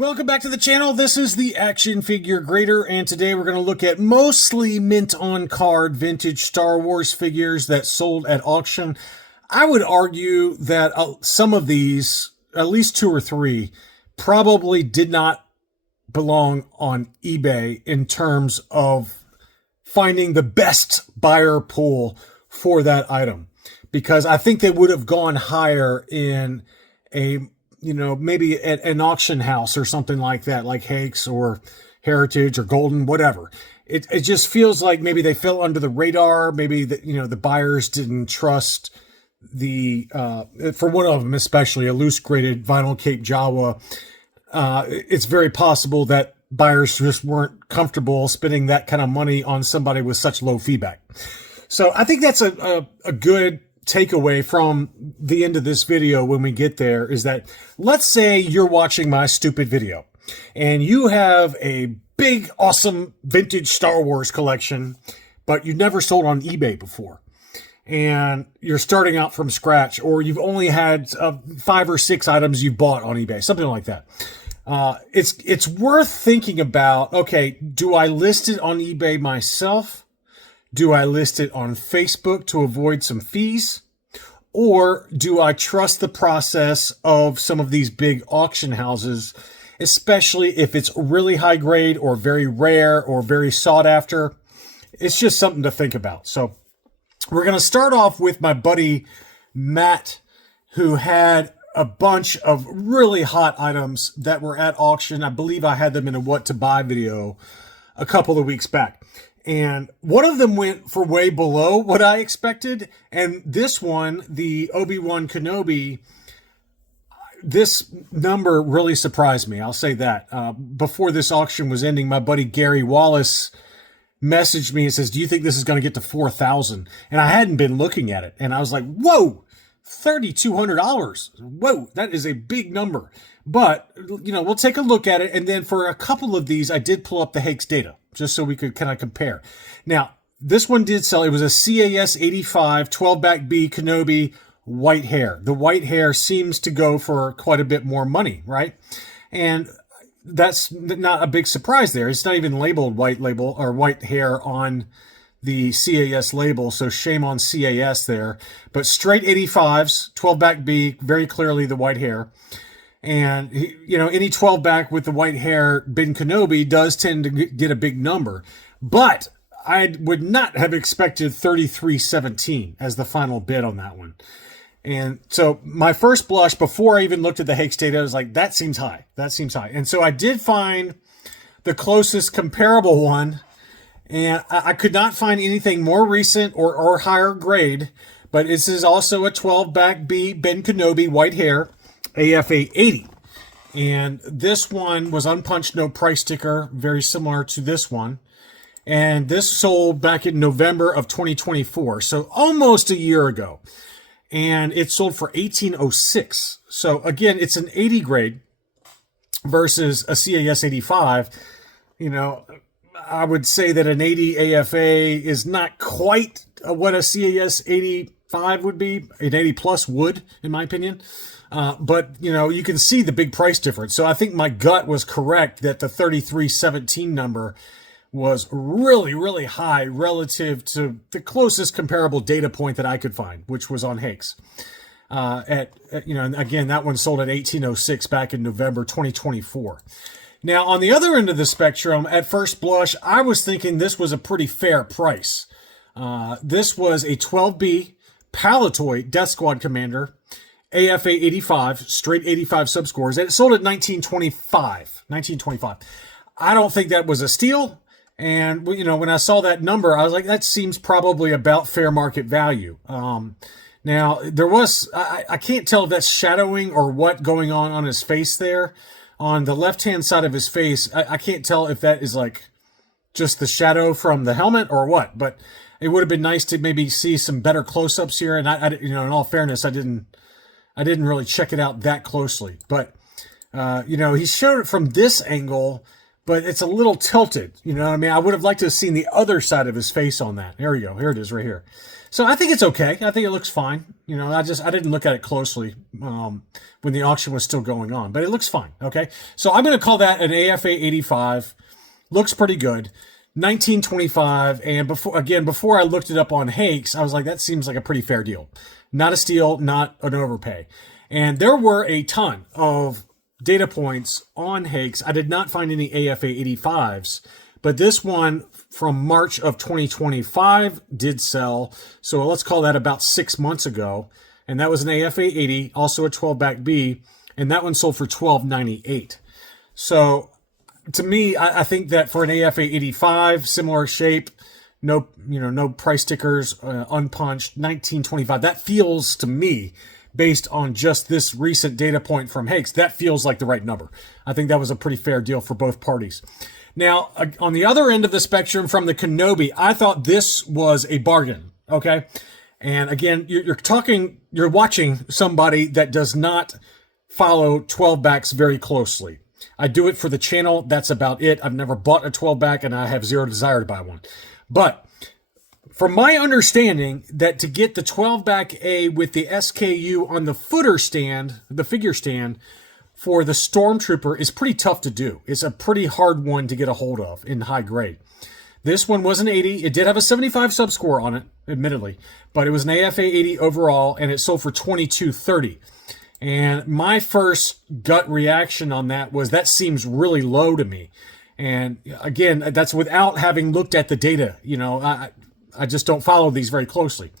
Welcome back to the channel. This is the Action Figure Grader, and today we're going to look at mostly mint on card vintage Star Wars figures that sold at auction. I would argue that some of these, at least two or three, probably did not belong on eBay in terms of finding the best buyer pool for that item, because I think they would have gone higher in maybe at an auction house or something like that, like Hakes or Heritage or Golden, whatever. It just feels like maybe they fell under the radar. Maybe the buyers didn't trust for one of them, especially a loose graded vinyl Cape Jawa. It's very possible that buyers just weren't comfortable spending that kind of money on somebody with such low feedback. So I think that's a good takeaway from the end of this video when we get there, is that let's say you're watching my stupid video and you have a big, awesome vintage Star Wars collection, but you've never sold on eBay before. And you're starting out from scratch, or you've only had 5 or 6 items you bought on eBay, something like that. It's worth thinking about, okay, do I list it on eBay myself? Do I list it on Facebook to avoid some fees? Or do I trust the process of some of these big auction houses, especially if it's really high grade or very rare or very sought after? It's just something to think about. So we're going to start off with my buddy Matt, who had a bunch of really hot items that were at auction. I believe I had them in a what to buy video a couple of weeks back. And one of them went for way below what I expected. And this one, the Obi-Wan Kenobi, this number really surprised me. I'll say that. Before this auction was ending, my buddy Gary Wallace messaged me and says, "Do you think this is going to get to 4,000?" And I hadn't been looking at it. And I was like, whoa, $3,200. Whoa, that is a big number. But, we'll take a look at it. And then for a couple of these, I did pull up the Hakes data just so we could kind of compare. Now, this one did sell. It was a CAS 85 12-back B Kenobi white hair. The white hair seems to go for quite a bit more money, right? And that's not a big surprise there. It's not even labeled white label or white hair on the CAS label, so shame on CAS there. But straight 85s, 12-back B, very clearly the white hair. And, any 12-back with the white hair Ben Kenobi does tend to get a big number. But I would not have expected 33.17 as the final bid on that one. And so my first blush, before I even looked at the Hakes data, I was like, that seems high. That seems high. And so I did find the closest comparable one, and I could not find anything more recent or higher grade. But this is also a 12-back B Ben Kenobi white hair, AFA 80. And this one was unpunched, no price sticker, very similar to this one. And this sold back in November of 2024, so almost a year ago. And it sold for $1,806. So again, it's an 80 grade versus a CAS 85. I would say that an 80 AFA is not quite what a CAS 85 would be. An 80 plus would, in my opinion. But you can see the big price difference. So I think my gut was correct that the 33.17 number was really, really high relative to the closest comparable data point that I could find, which was on Hakes. And again, that one sold at 1806 back in November 2024. Now, on the other end of the spectrum, at first blush, I was thinking this was a pretty fair price. This was a 12B Palatoy Death Squad Commander, AFA 85, straight 85 subscores, and it sold at 1925. I don't think that was a steal. And, when I saw that number, I was like, that seems probably about fair market value. Now, there was, I can't tell if that's shadowing or what going on his face there. On the left-hand side of his face, I can't tell if that is like just the shadow from the helmet or what. But it would have been nice to maybe see some better close-ups here. And, in all fairness, I didn't really check it out that closely. But, he showed it from this angle but it's a little tilted. You know what I mean? I would have liked to have seen the other side of his face on that. There we go. Here it is right here. So I think it's okay. I think it looks fine. You know, I didn't look at it closely when the auction was still going on, but it looks fine. Okay. So I'm going to call that an AFA 85. Looks pretty good. 1925. And before I looked it up on Hakes, I was like, that seems like a pretty fair deal. Not a steal, not an overpay. And there were a ton of data points on Hakes. I did not find any AFA 85s, but this one from March of 2025 did sell. So let's call that about 6 months ago. And that was an AFA 80, also a 12 back B. And that one sold for $12.98. So to me, I think that for an AFA 85, similar shape, no price stickers, unpunched, 1925, that feels to me, based on just this recent data point from Hakes, that feels like the right number. I think that was a pretty fair deal for both parties. Now, on the other end of the spectrum from the Kenobi, I thought this was a bargain, okay? And again, you're watching somebody that does not follow 12 backs very closely. I do it for the channel. That's about it. I've never bought a 12 back and I have zero desire to buy one. But from my understanding, that to get the 12 back A with the SKU on the footer stand, the figure stand, for the Stormtrooper is pretty tough to do. It's a pretty hard one to get a hold of in high grade. This one was an 80. It did have a 75 subscore on it, admittedly, but it was an AFA 80 overall, and it sold for $22.30. And my first gut reaction on that was that seems really low to me. And again, that's without having looked at the data. You know, I just don't follow these very closely.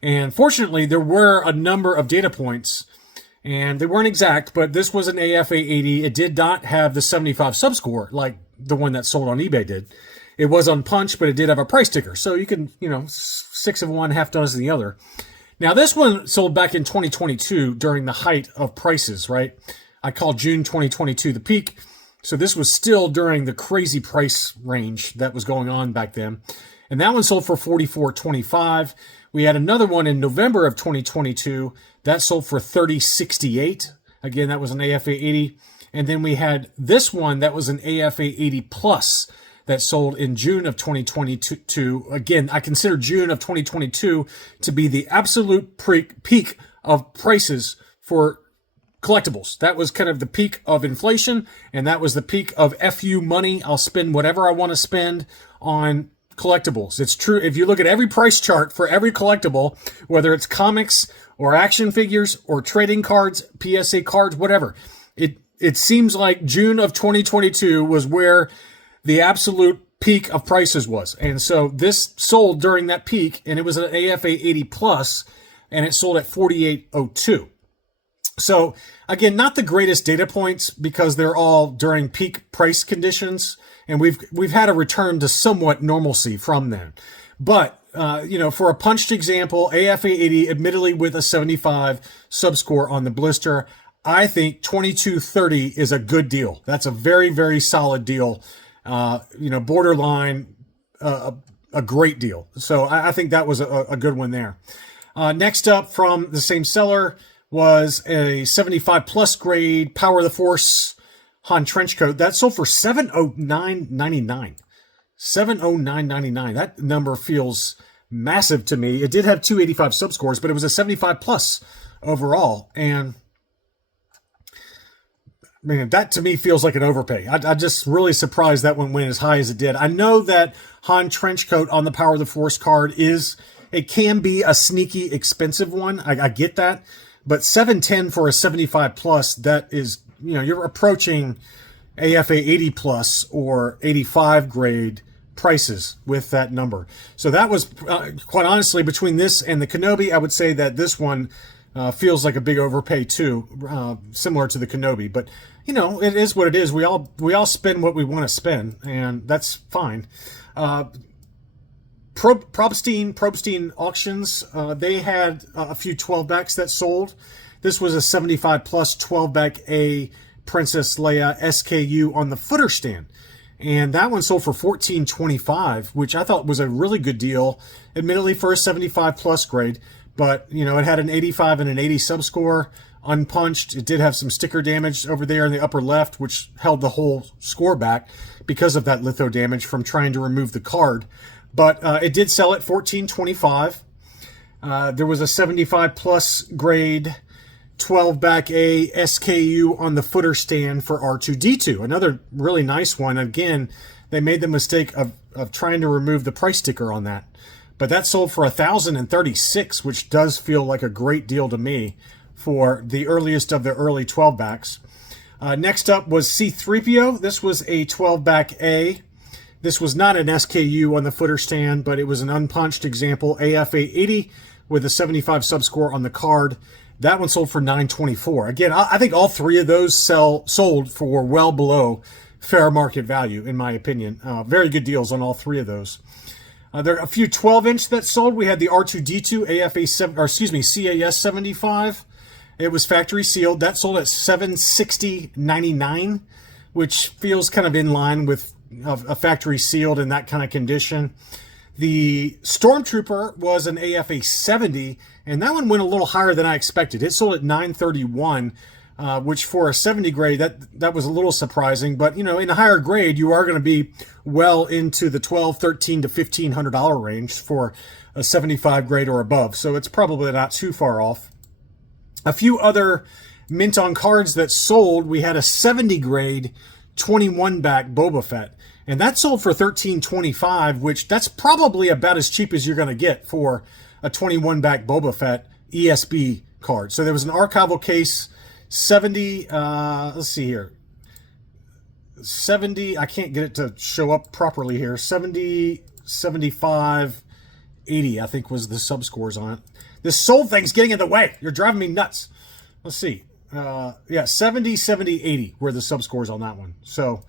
And fortunately, there were a number of data points, and they weren't exact, but this was an AFA 80. It did not have the 75 subscore like the one that sold on eBay did. It was unpunched, but it did have a price sticker. So you can, 6 of one, half dozen of the other. Now, this one sold back in 2022 during the height of prices, right? I call June 2022 the peak. So this was still during the crazy price range that was going on back then. And that one sold for $44.25. We had another one in November of 2022. That sold for $30.68. Again, that was an AFA 80. And then we had this one that was an AFA 80 plus that sold in June of 2022. Again, I consider June of 2022 to be the absolute peak of prices for collectibles. That was kind of the peak of inflation, and that was the peak of FU money. I'll spend whatever I want to spend on collectibles. It's true. If you look at every price chart for every collectible, whether it's comics or action figures or trading cards, PSA cards, whatever, it seems like June of 2022 was where the absolute peak of prices was. And so this sold during that peak, and it was an AFA 80 plus, and it sold at $48.02. So again, not the greatest data points because they're all during peak price conditions, and we've had a return to somewhat normalcy from then. But for a punched example, AFA 80, admittedly with a 75 subscore on the blister, I think $22.30 is a good deal. That's a very, very solid deal. Borderline, a great deal. So I think that was a good one there. Next up from the same seller was a 75 plus grade Power of the Force Han Trenchcoat. That sold for $709.99. $709.99. That number feels massive to me. It did have 285 subscores, but it was a 75 plus overall. And man, that to me feels like an overpay. I just really surprised that one went as high as it did. I know that Han Trenchcoat on the Power of the Force card it can be a sneaky expensive one. I get that. But $710 for a 75 plus, that is, you're approaching AFA 80 plus or 85 grade prices with that number. So that was, quite honestly, between this and the Kenobi, I would say that this one feels like a big overpay too, similar to the Kenobi. But it is what it is. We all spend what we want to spend, and that's fine. Probstein auctions, they had a few 12 backs that sold. This was a 75 plus 12 back A Princess Leia SKU on the footer stand. And that one sold for $14.25, which I thought was a really good deal, admittedly for a 75 plus grade. But, it had an 85 and an 80 subscore unpunched. It did have some sticker damage over there in the upper left, which held the whole score back because of that litho damage from trying to remove the card. But it did sell at $14.25. There was a 75 plus grade 12 back A SKU on the footer stand for R2-D2. Another really nice one. Again, they made the mistake of trying to remove the price sticker on that. But that sold for $1,036, which does feel like a great deal to me for the earliest of the early 12 backs. Next up was C-3PO. This was a 12 back A. This was not an SKU on the footer stand, but it was an unpunched example, AF880 with a 75 subscore on the card. That one sold for $924. Again, I think all three of those sold for well below fair market value, in my opinion. Very good deals on all three of those. There are a few 12-inch that sold. We had the R2-D2 CAS 75. It was factory sealed. That sold at $760.99, which feels kind of in line with a factory sealed in that kind of condition. The Stormtrooper was an AFA 70, and that one went a little higher than I expected. It sold at $931, which for a 70 grade, that was a little surprising. But, in a higher grade, you are going to be well into the $1,200, $1,300 to $1,500 range for a 75 grade or above. So it's probably not too far off. A few other mint on cards that sold. We had a 70 grade 21 back Boba Fett, and that sold for $13.25, which that's probably about as cheap as you're going to get for a 21 back Boba Fett ESB card. So there was an archival case, 70, let's see here, 70, I can't get it to show up properly here, 70, 75, 80, I think was the subscores on it. This sold thing's getting in the way. You're driving me nuts. Let's see. 70, 70, 80 were the subscores on that one. So,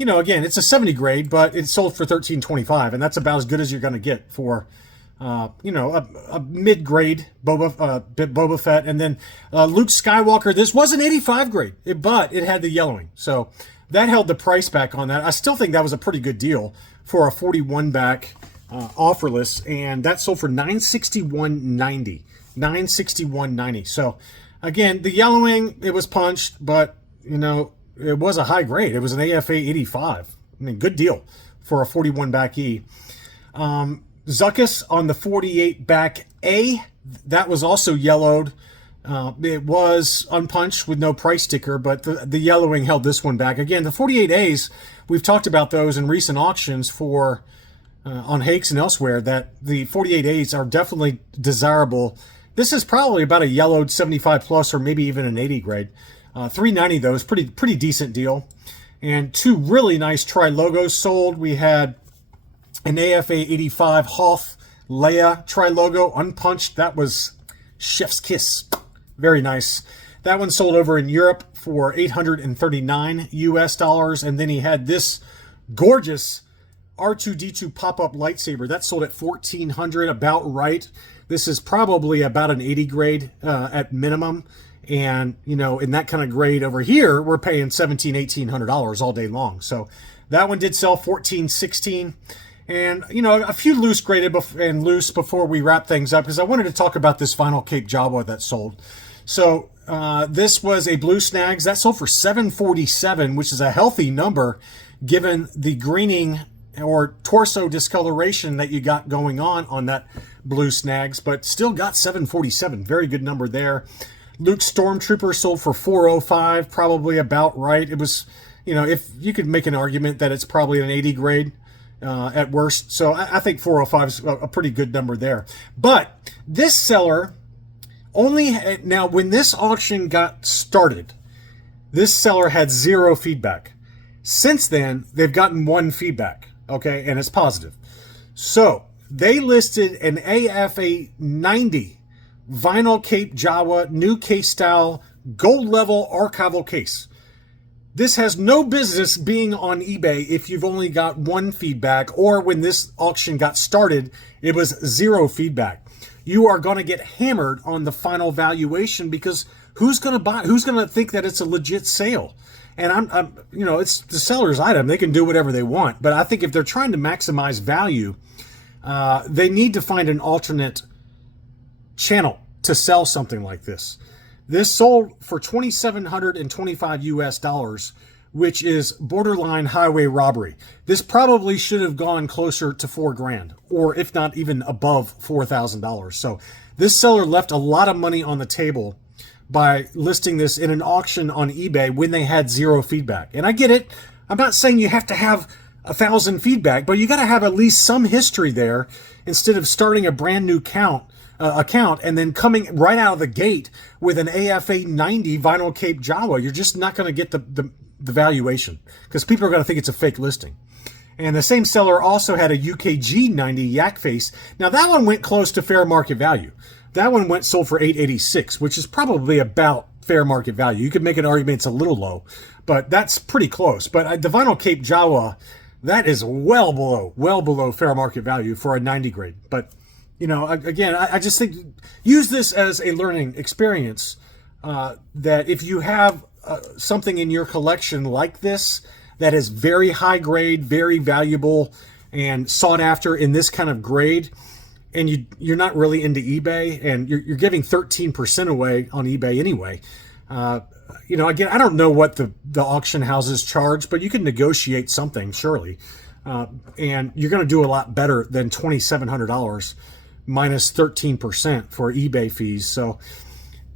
again, it's a 70 grade, but it sold for $13.25, and that's about as good as you're going to get for, a mid-grade Boba Fett. And then Luke Skywalker, this was an 85 grade, but it had the yellowing. So that held the price back on that. I still think that was a pretty good deal for a 41 back offerless, and that sold for $961.90. $961.90. So, again, the yellowing, it was punched, but, it was a high grade. It was an AFA 85. I mean, good deal for a 41 back E. Zuckuss on the 48 back A, that was also yellowed. It was unpunched with no price sticker, but the yellowing held this one back. Again, the 48As, we've talked about those in recent auctions for on Hakes and elsewhere, that the 48As are definitely desirable. This is probably about a yellowed 75 plus or maybe even an 80 grade. $390 though is pretty decent deal. And two really nice tri-logos sold. We had an AFA 85 Hoth Leia tri-logo unpunched. That was chef's kiss. Very nice. That one sold over in Europe for $839 US. And then he had this gorgeous R2-D2 pop-up lightsaber. That sold at $1,400, about right. This is probably about an 80 grade at minimum. And, in that kind of grade over here, we're paying $1,700, $1,800 all day long. So that one did sell $1,416. And, a few loose graded and loose before we wrap things up, because I wanted to talk about this final Cape Jawa that sold. So this was a Blue Snags. That sold for $747, which is a healthy number given the greening or torso discoloration that you got going on that Blue Snags, but still got $747. Very good number there. Luke Stormtrooper sold for $405, probably about right. It was, if you could make an argument that it's probably an 80 grade at worst. So I think 405 is a pretty good number there. But this seller now when this auction got started, this seller had 0 feedback. Since then, they've gotten 1 feedback, okay, and it's positive. So they listed an AFA 90 vinyl Cape Jawa, new case style, gold level archival case. This has no business being on eBay if you've only got 1 feedback, or when this auction got started, it was 0 feedback. You are going to get hammered on the final valuation because who's going to buy? Who's going to think that it's a legit sale? And it's the seller's item. They can do whatever they want. But I think if they're trying to maximize value, they need to find an alternate channel to sell something like this. This sold for $2,725 US, which is borderline highway robbery. This probably should have gone closer to $4,000, or if not even above $4,000. So this seller left a lot of money on the table by listing this in an auction on eBay when they had zero feedback. And I get it. I'm not saying you have to have 1,000 feedback, but you got to have at least some history there instead of starting a brand new account and then coming right out of the gate with an AFA 90 vinyl Cape Jawa. You're just not going to get the valuation because people are going to think it's a fake listing. And the same seller also had a UKG 90 yak face. Now that one went close to fair market value. That one sold for $886, which is probably about fair market value. You could make an argument it's a little low, but that's pretty close. But the vinyl Cape Jawa, that is well below fair market value for a 90 grade. But you know, again, I just think use this as a learning experience. That if you have something in your collection like this that is very high grade, very valuable, and sought after in this kind of grade, and you're not really into eBay, and you're giving 13% away on eBay anyway. You know, again, I don't know what the auction houses charge, but you can negotiate something, surely. And you're going to do a lot better than $2,700 minus 13% for eBay fees. So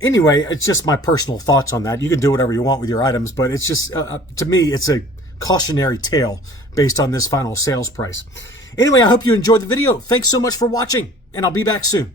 anyway, it's just my personal thoughts on that. You can do whatever you want with your items, but it's just, to me, it's a cautionary tale based on this final sales price. Anyway, I hope you enjoyed the video. Thanks so much for watching, and I'll be back soon.